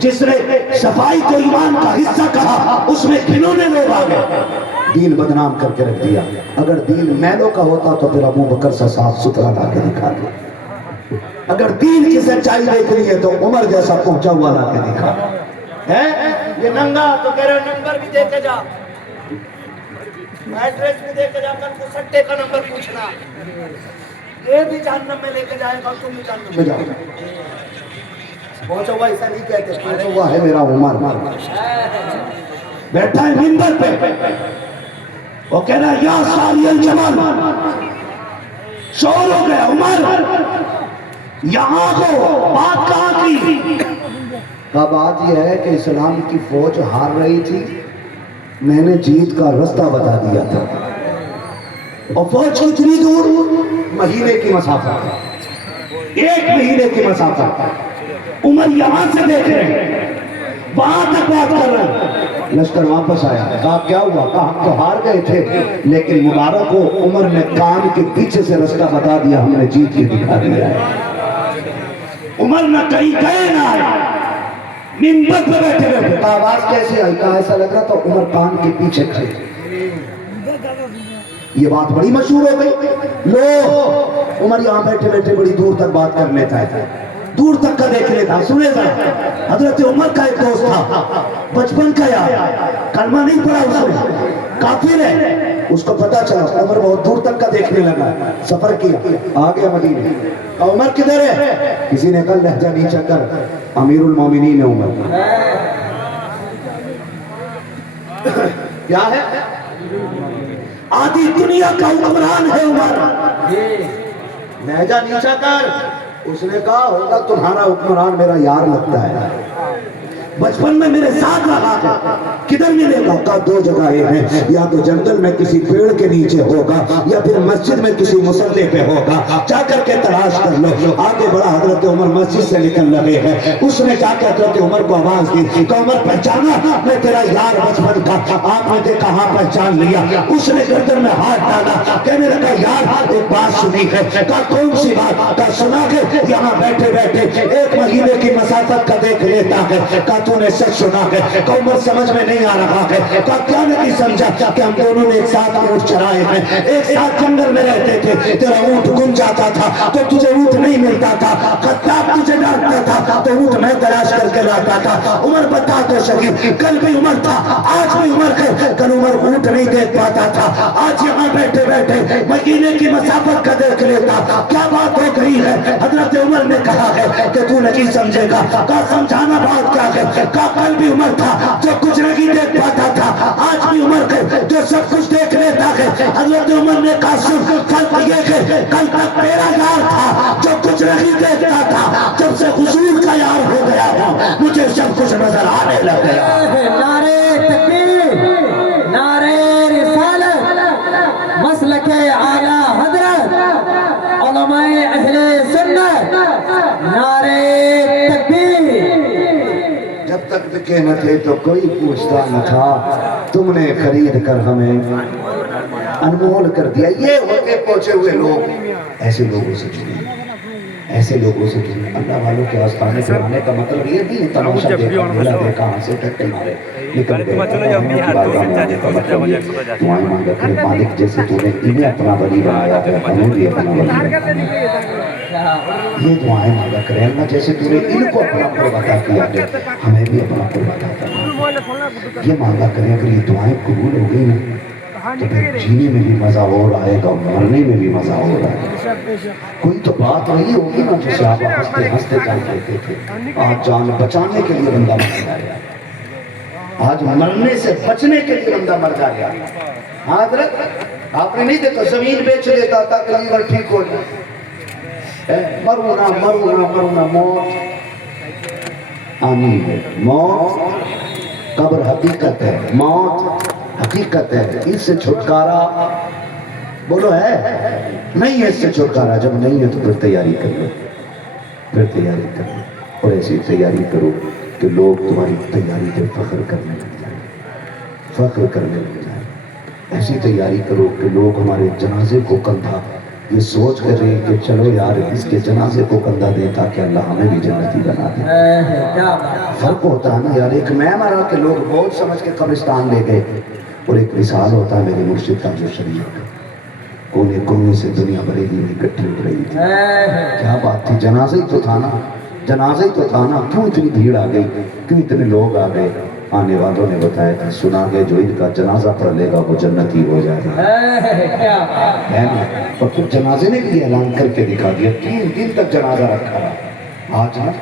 جس نے صفائی کو ایمان کا حصہ کہا اس میں گھنونے لوگ آ گئے، دین بدنام کر کے رکھ دیا۔ اگر دین میلوں کا ہوتا تو پھر ابو بکر سے صاف ستھرا لا کے دکھا دیا۔ اگر دین کی سچائی دیکھنی ہے تو عمر جیسا پہنچا ہوا لا کے دکھا ہے۔ یہ ننگا تو کہہ رہے نمبر بھی دے کے جا، ایڈریس بھی دے کے جا، کل کو سٹے کا نمبر پوچھنا، یہ بھی جہنم میں لے کے جائے گا، تم بھی جہنم میں جاؤ گا۔ پہنچا ہوا ایسا نہیں کہتے، پہنچا ہوا ہے میرا عمر، بیٹھا ہے منبر پہ، وہ کہہ رہا ہے یا ساری الجمال، شور ہو گیا عمر یہاں ہو، بات کہاں کی؟ بات یہ ہے کہ اسلام کی فوج ہار رہی تھی، میں نے جیت کا رستہ بتا دیا تھا، اور فوج کتنی دور؟ مہینے کی مسافت، 1 مہینے کی مسافت۔ عمر یہاں سے دیکھ رہے ہیں، وہاں تک بات کر رہے ہیں، لشکر واپس آیا، کہا کیا ہوا؟ کہا ہم تو ہار گئے تھے لیکن مبارک ہو عمر نے کان کے پیچھے سے رستہ بتا دیا، ہم نے جیت کے دکھا دیا ہے۔ عمر نہ کہیں گئے نہ آئے، منبر پہ بیٹھے رہے، کہا آواز کیسے آئی؟ کہا ایسا لگ رہا تھا عمر کان کے پیچھے کھڑے۔ یہ بات بڑی مشہور ہو گئی، لو عمر یہاں بیٹھے بیٹھے بڑی دور تک بات کر لیتا ہے، دور تک کا دیکھ لیتا۔ سنے گا حضرت عمر کا ایک دوست تھا بچپن کا یار، کلمہ نہیں پڑھا اس نے، کافر ہے، اس کو پتا چلا، عمر بہت دور تک کا دیکھنے لگا، سفر کیا، آ گیا مدینے، عمر کدھر ہے؟ کسی نے کہا لہجہ نیچا کر، امیر المومنین ہے عمر۔ کیا ہے؟ آدھی دنیا کا حکمران ہے عمر، لہجہ نیچا کر۔ اس نے کہا ہوگا تمہارا حکمران میرا یار لگتا ہے، بچپن میں میرے ساتھ رہا تھا، کدھر ملے گا؟ کہا 2 جگہیں ہیں، یا تو جنگل میں کسی پیڑ کے نیچے ہوگا یا پھر مسجد میں کسی مصلی پہ ہوگا، جا کر کے تلاش کر لو۔ آگے بڑا حضرت عمر مسجد سے نکل لگے ہیں، اس نے جا کے حضرت عمر کو آواز دی کہ عمر پہچانا میں تیرا یار بچپن کا؟ آپ نے دیکھا ہاں پہچان لیا۔ اس نے گردن میں ہاتھ ڈالا، کہنے لگا یار ایک بات سنی ہے۔ کہا کون سی بات؟ کہا سنا کہ یہاں بیٹھے بیٹھے 1 مہینے کی مسافت کا دیکھ لیتا ہے۔ کہا تو نے سچ سنا ہے؟ کہ عمر سمجھ میں نہیں آ رہا ہے۔ کہا کیا نہیں سمجھا؟ کہ ہم دونوں نے ایک ساتھ اونٹ چرائے ہیں، ایک ساتھ جنگل میں رہتے تھے، تیرا اونٹ گم جاتا تھا تو تجھے اونٹ نہیں ملتا تھا، خطاب تجھے ڈانٹتا تھا تو اونٹ میں تلاش کر کے لاتا تھا۔ عمر بتا تو سکی، کل بھی عمر تھا آج بھی عمر ہے، کل عمر اونٹ نہیں دیکھ پاتا تھا، آج یہاں بیٹھے بیٹھے مہینے کی مسافت کا دیکھ لیتا۔ کیا بات ہو گئی ہے؟ حضرت عمر نے کہا ہے کہ تو نہیں سمجھے گا۔ کہا سمجھانا بات کیا ہے؟ کہا کل بھی عمر تھا جو کچھ نہیں دیکھ پاتا تھا، آج بھی عمر ہے جو سب کچھ دیکھ لیتا ہے۔ حضرت عمر نے کہا سن، فرق یہ ہے کل تک میرا یار تھا جو کچھ نہیں دیکھتا تھا، جب سے حضور کا یار ہو گیا ہوں مجھے سب کچھ نظر آنے لگ گیا۔ نعرہ تکبیر، نعرہ رسالت، مسلک اعلیٰ حضرت، علماء اہل سنت، نعرہ تکبیر۔ جب تک بکے نہ تھے تو کوئی پوچھتا نہ تھا، تم نے خرید کر ہمیں انمول کر دیا۔ یہ ہوتے پہنچے ہوئے لوگ، ایسے لوگوں سے جڑیں، ایسے لوگوں سے جڑیں۔ اللہ والوں کے آستانے پہ آنے کا مطلب یہ نہیں تماشا دیکھا بھولا دیکھا ہنسے ٹٹے مارے نکل گئے۔ دعائیں مانگا کرے مالک جیسے تو نے انہیں اپنا ولی بنایا ہے ہمیں بھی اپنا ولی بنایا۔ یہ دعائیں مانگا کرے اللہ جیسے تو نے ان کو اپنا قرب عطا کیا ہے ہمیں بھی اپنا قرب عطا کرنا۔ یہ مانگا کرے اگر یہ دعائیں قبول ہو گئی نا تو پھر جینے میں بھی مزہ اور آئے گا، مرنے میں بھی مزہ اور آئے گا۔ کوئی تو بات وہی ہوگی نا جسے آپ ہنستے ہنستے جان دیتے تھے، آج جان بچانے کے لیے بندہ مر جائے، آج مرنے سے بچنے کے لیے بندہ مر جائے۔ حضرت آپ نے نہیں دیکھا زمین بیچ لیتا تھا کہ لیور ٹھیک ہو جائے، مرونا مرونا مرونا، موت آنی ہے، موت قبر حقیقت ہے، موت حقیقت ہے، اس سے چھٹکارا بولو ہے نہیں ہے، اس سے چھٹکارا جب نہیں ہے تو پھر تیاری کر لو، پھر تیاری کر لو، اور ایسی تیاری کرو کہ لوگ تمہاری تیاری پہ فخر کرنے لگ جائیں، فخر کرنے لگ جائیں۔ ایسی تیاری کرو کہ لوگ ہمارے جنازے کو کندھا یہ سوچ کر رہے ہیں کہ چلو یار اس کے جنازے کو کندھا دے تاکہ اللہ ہمیں بھی جنتی بنا دے. کیا بات. فرق ہوتا ہے نا یار, ایک میں مرا کہ لوگ بہت سمجھ کے قبرستان لے گئے, اور ایک مثال ہوتا ہے میرے مرشد تاج الشریعت, کونے کونے سے دنیا بریلی میں اکٹھی ہو رہی تھی. کیا بات تھی, جنازہ ہی تو تھا نا, جنازہ ہی تو تھا نا. کیوں اتنی بھیڑ آ گئی, کیوں اتنے لوگ آ گئے؟ آنے والوں نے بتایا تھا, سنا گے جو ان کا جنازہ پڑھ لے گا وہ جنتی ہو جائے گا. ہے نا, اور پھر جنازے نے بھی اعلان کر کے دکھا دیا, 3 دن تک جنازہ رکھا رہا. آج نا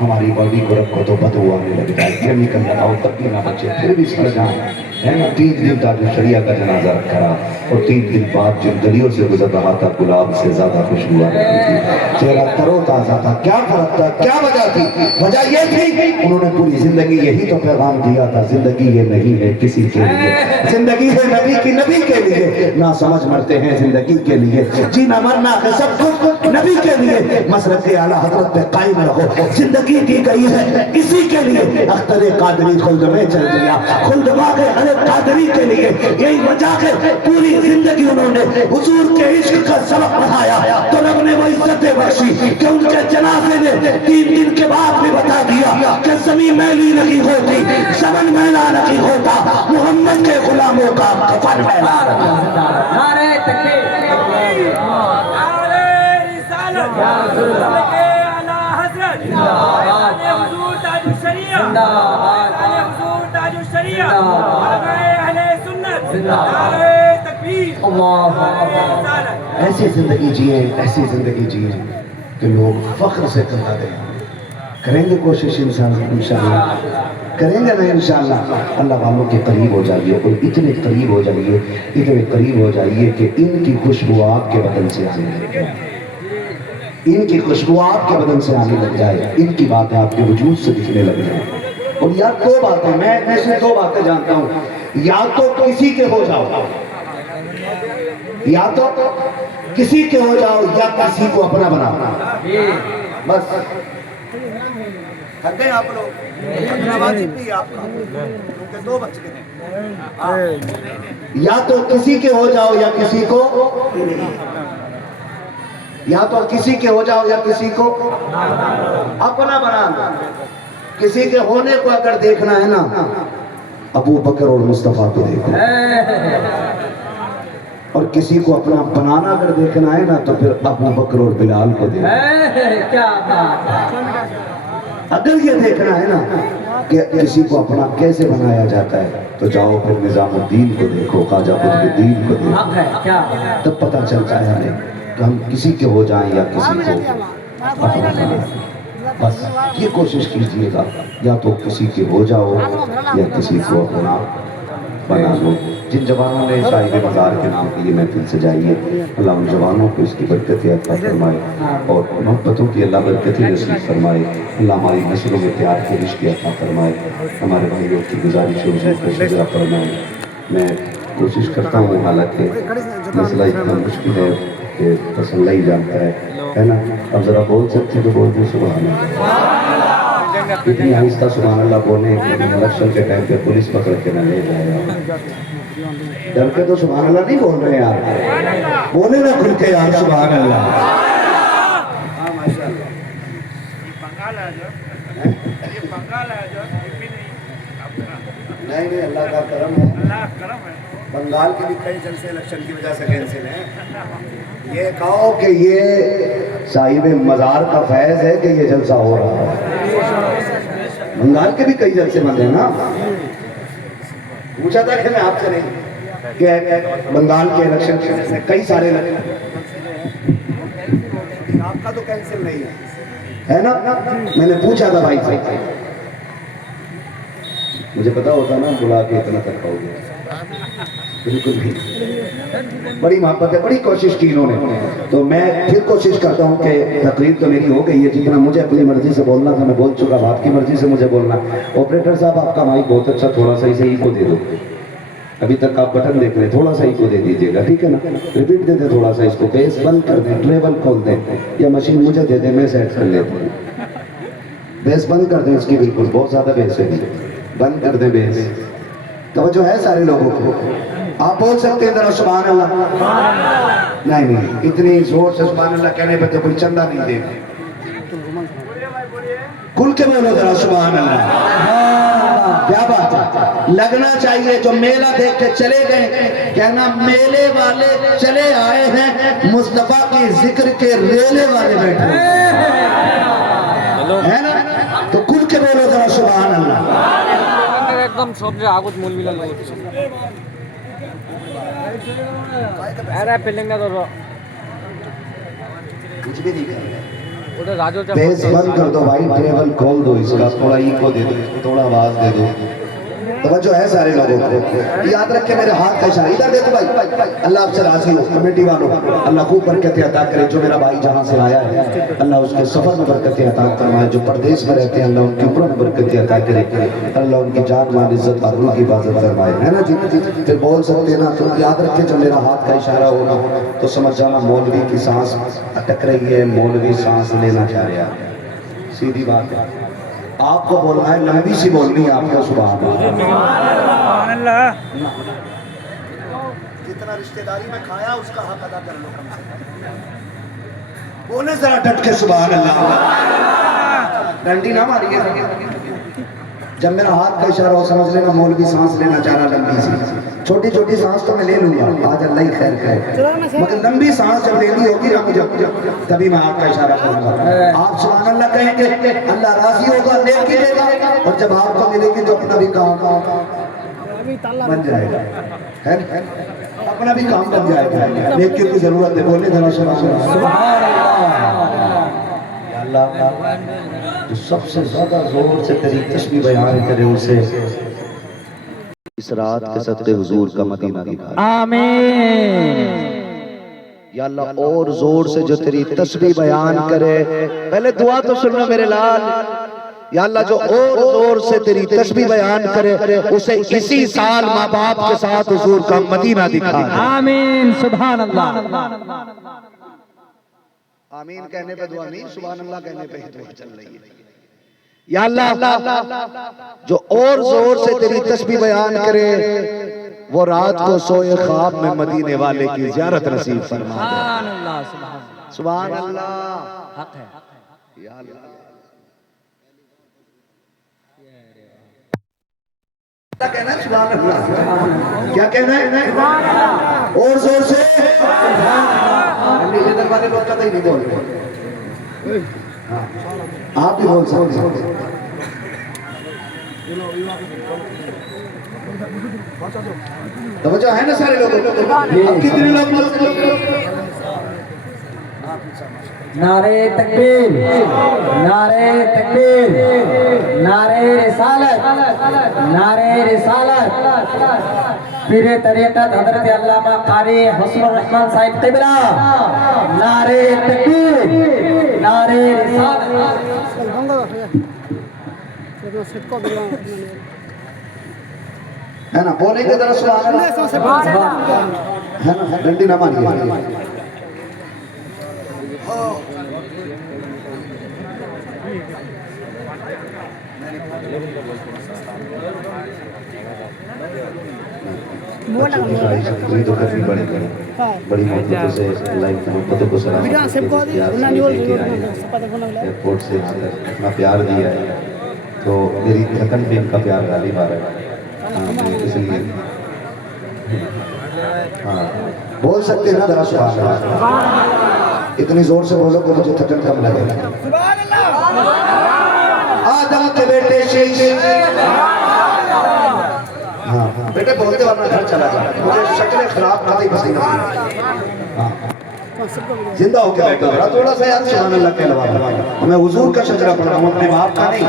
ہماری باڈی کو رکھو تو بدبو آنے لگ جائے, کیمیکل لگاؤ تب بھی نہ بچے, پھر بھی سڑ جائیں. ہے نا, 3 دن تاج الشریعہ کا جنازہ رکھا رہا, اور 3 دن بعد جن گلیوں سے گزر رہا تھا گلاب سے زیادہ خوشبو آ رہی تھی, چہرہ ترو تازہ تھا. کیا فرق تھا, کیا وجہ تھی؟ وجہ یہ تھی انہوں نے پوری زندگی یہی تو پیغام دیا تھا, زندگی یہ نہیں ہے کسی کے لیے, زندگی ہے نبی کی نبی کے لیے. نہ سمجھ مرتے ہیں زندگی کے لیے, جینا مرنا ہے سب کچھ نبی کے لیے. مسلک اعلیٰ حضرت پہ قائم رہو, زندگی دی گئی ہے اسی کے لیے. اختر قادری خلد میں چل دیا, خلد واقع قادری کے لیے. یہی وجہ ہے پوری زندگی انہوں نے حضور کے عشق کا سبق پڑھایا, تو رب نے وہ عزت بخشی کہ ان کے جنازے نے 3 دن کے بعد بھی بتا دیا کہ زمین میلی نہیں ہوتی, زمن میلا نہیں ہوتا, محمد کے غلاموں کا کفن میلا. نعرہ تکبیر. نعرہ رسالت. صدقے اعلیٰ حضرت. حضور تاج الشریعہ. حضور تاج الشریعہ. علماء اہل سنت. نعرہ تکبیر. نعرہ رسالت. ایسی زندگی جیئیں, ایسی زندگی جیئیں کہ لوگ فخر سے کندھا دیں. کریں گے کوشش انشاءاللہ, کریں گے نا انشاءاللہ. اللہ والوں کے قریب ہو جائیے, اور اتنے قریب ہو جائیے, اتنے قریب ہو جائیے کہ ان کی خوشبو آپ کے بدن سے آنے لگ جائے, ان کی خوشبو آپ کے بدن سے آنے لگ جائے, ان کی باتیں آپ کے وجود سے دکھنے لگ جائیں. اور یا 2 باتیں, میں سے 2 باتیں جانتا ہوں, یا تو کسی کے ہو جاؤ, یا تو کسی کے ہو جاؤ, یا کسی کو اپنا بناؤ. بس تھک گئے آپ لوگ, اپنا واجب نہیں آپ کا, کیونکہ 2 بچ گئے. یا تو کسی کے ہو جاؤ یا کسی کو, یا تو کسی کے ہو جاؤ یا کسی کو اپنا بنانا. کسی کے ہونے کو اگر دیکھنا ہے نا, ابو بکر اور مصطفیٰ کو دیکھو. اور کسی کو اپنا بنانا اگر دیکھنا ہے نا تو پھر ابو بکر اور بلال کو دیکھو. کیا بات. اگر یہ دیکھنا ہے نا کہ کسی کو اپنا کیسے بنایا جاتا ہے تو جاؤ پھر نظام الدین کو دیکھو, خواجہ قطب الدین کو دیکھو, تب پتہ چلتا ہے ہمیں کہ ہم کسی کے ہو جائیں یا کسی کو اپنا بنائیں. بس یہ کوشش کیجئے گا, یا تو کسی کے ہو جاؤ یا کسی کو اپنا بنا لو. جن جوانوں نے شاہد مزار کے نام کی یہ محفل سجائی ہے, اللہ ان جوانوں کو اس کی برکت عطا فرمائے, اور محبتوں کی اللہ برکتی نصیب فرمائے. اللہ ہماری نسلوں میں پیار کے رشتے عطا فرمائے. ہمارے بھائیوں کی گزارشوں کا شکریہ فرمائے. میں کوشش کرتا ہوں, حالانکہ مسئلہ اتنا مشکل ہے کہ بس اللہ ہی جانتا ہے نا. اب ذرا بول سکتے تو بول دیں سبحان اللہ. اتنی آہستہ سبحان اللہ بولیں کہ الیکشن کے ٹائم پہ پولیس پکڑ کے نہ لے جائے. ڈر کے تو سبحان اللہ نہیں بول رہے یار, بولے نا کھل کے یار سبحان اللہ. نہیں اللہ کا کرم ہے. بنگال کے بھی کئی جلسے الیکشن کی وجہ سے کینسل ہیں. یہ کہو کہ یہ صاحب مزار کا فیض ہے کہ یہ جلسہ ہو رہا ہے. بنگال کے بھی کئی جلسے بند ہیں نا. پوچھا تھا کہ میں آپ سے نہیں کہ بنگال کے الیکشن سے کئی سارے آپ کا تو کینسل نہیں ہے نا. میں نے پوچھا تھا بھائی سے, مجھے پتا ہوتا نا بلا کے اتنا تک پاؤ گے. بالکل بھی بڑی محبت ہے, بڑی کوشش کی انہوں نے. تو میں پھر کوشش کرتا ہوں کہ تقریر تو میری ہو گئی ہے, جتنا مجھے اپنی مرضی سے بولنا تھا میں بول چکا. آپ کی مرضی سے مجھے بولنا. آپریٹر صاحب آپ کا مائک بہت اچھا, تھوڑا سا اسے ایکو دے دو. ابھی تک آپ بٹن دیکھ رہے, تھوڑا سا ایکو دے دیجیے گا, ٹھیک ہے نا. ریپیٹ دے دیں تھوڑا سا اس کو, بیس بند کر دیں, ٹریبل کھول دیں, یا مشین مجھے دے دیں میں سیٹ کر لیتا ہوں. بیس بند کر دیں اس کی, بالکل بہت زیادہ بیس ہے, بند کر دیں بیس. توجہ ہے سارے لوگوں کو؟ آپ بول سکتے ہیں ذرا سبحان اللہ؟ نہیں اتنی زور سے سبحان اللہ کہنے پہ تو کوئی چندہ نہیں دے گا. کھل کے بولو ذرا سبحان اللہ. کیا بات ہے؟ لگنا چاہیے. جو میلہ دیکھ کے چلے گئے کہنا میلے والے چلے آئے ہیں, مصطفیٰ کی ذکر کے ریلے والے بیٹھے ہے نا. تو کھل کے بولو ذرا سبحان اللہ. একদম সবচেয়ে আগত মূল মিলাল আরে ফিল্ডিংটা ধরো کچھ بھی نہیں کہا. ওটা রাজো চাপ بیس بند کر دو بھائی, ٹریول کھول دو, اس کا تھوڑا ایکو دے دو, تھوڑا آواز دے دو. توجہ ہے سارے لوگوں کو؟ یاد رکھے میرے ہاتھ کا اشارہ. ادھر دیکھو بھائی, اللہ آپ سے راضی ہو. کمیٹی والوں اللہ خوب برکتیں عطا کرے. جو میرا بھائی جہاں سے آیا ہے اللہ اس کے سفر میں برکتیں عطا فرمائے. جو پردیس میں رہتے ہیں اللہ ان کے عمر میں برکتیں عطا کرے. اللہ ان کی جان مال عزت آبرو کی حفاظت فرمائے. ہے نا جی؟ پھر بول سکتے نا. تو یاد رکھے جب میرا ہاتھ کا اشارہ ہوگا تو سمجھ جانا مولوی کی سانس اٹک رہی ہے, مولوی سانس لینا چاہ رہا ہے. سیدھی بات ہے. آپ کو بولنا ہے, لمبی سی بولنی ہے آپ کو. سبحان اللہ. جتنا رشتہ داری میں کھایا اس کا حق ادا کر لو. کم سے کم بولے ذرا ڈٹ کے سبحان اللہ. ڈنڈی نہ ماری ہے. جب میرا ہاتھ کا اشارہ ہو سمجھ لینا مولوی سانس لینا چاہ رہا لمبی سی. چھوٹی چھوٹی سانس تو میں لے لوں گا, آج اللہ ہی خیر کرے, مگر لمبی سانس جب لینی ہوگی نا مجھے تبھی میں ہاتھ کا اشارہ کروں گا. آپ سبحان اللہ کہیں گے اللہ راضی ہوگا, نیکی دے گا, اور جب آپ کو ملے گی تو اپنا بھی کام بن جائے گا. اپنا بھی کام بن جائے گا. نیکی کی ضرورت ہے. بولے ذرا سبحان اللہ. جو سب سے زیادہ زور سے تیری تسبیح بیان کرے اسے اس رات کے صدقے حضور کا مدینہ دکھا. آمین. یا اللہ اور زور سے جو تیری تسبیح بیان کرے. پہلے دعا تو سننا میرے لال. یا اللہ جو اور زور سے تیری تسبیح بیان کرے اسے اسی سال ماں باپ کے ساتھ حضور کا مدینہ دکھا. آمین. سبحان اللہ. آمین کہنے پہ دعا نہیں, سبحان اللہ کہنے پہ دعا چل رہی ہے. یا اللہ جو اور زور سے تیری تسبیح بیان کرے وہ رات کو سوئے خواب میں مدینے والے کی زیارت نصیب فرما دے. سبحان اللہ سبحان اللہ. حق ہے. یا اللہ کیا کہنا ہے؟ سبحان اللہ. کیا کہنا ہے؟ اور زور سے نیچے دروازے لوگ قطعی نہیں بول رہے. آپ بھی بول سکتے ہیں. توجہ ہے نا سارے لوگوں کو؟ اب کتنے لوگ نعرے تکبیر, نعرے تکبیر, نعرے رسالت, نعرے رسالت. پیر طریقت حضرت علامہ قاری حسن الرحمن صاحب قبلہ. نعرے تکبیر, نعرے رسالت. ہے نا؟ بولیں گے ذرا سبحان اللہ. ہے نا؟ ڈنڈی نہ مانیے. پوری تو کرنی پڑے گی. بڑی محبتوں سے اللہ کی محبتوں کو سلام ایئرپورٹ سے اپنا پیار دیا ہے تو میری تھکن بھی ان کا پیار غالب آ رہا ہے. اس لیے ہاں بول سکتے ہیں نا ذرا سبحان اللہ. اتنی زور سے بولو کہ مجھے تھکن کم لگے. آدم کے بیٹے ہاں بیٹے بولتے ورنہ گھر چلا جا. مجھے شکلیں خراب نہ تھی پسند ہاں زندہ ہو کے بیٹھو. تھوڑا سا یاد سبحان اللہ کے علاوہ. میں حضور کا شجرہ پڑھ رہا ہوں, اپنے باپ کا نہیں.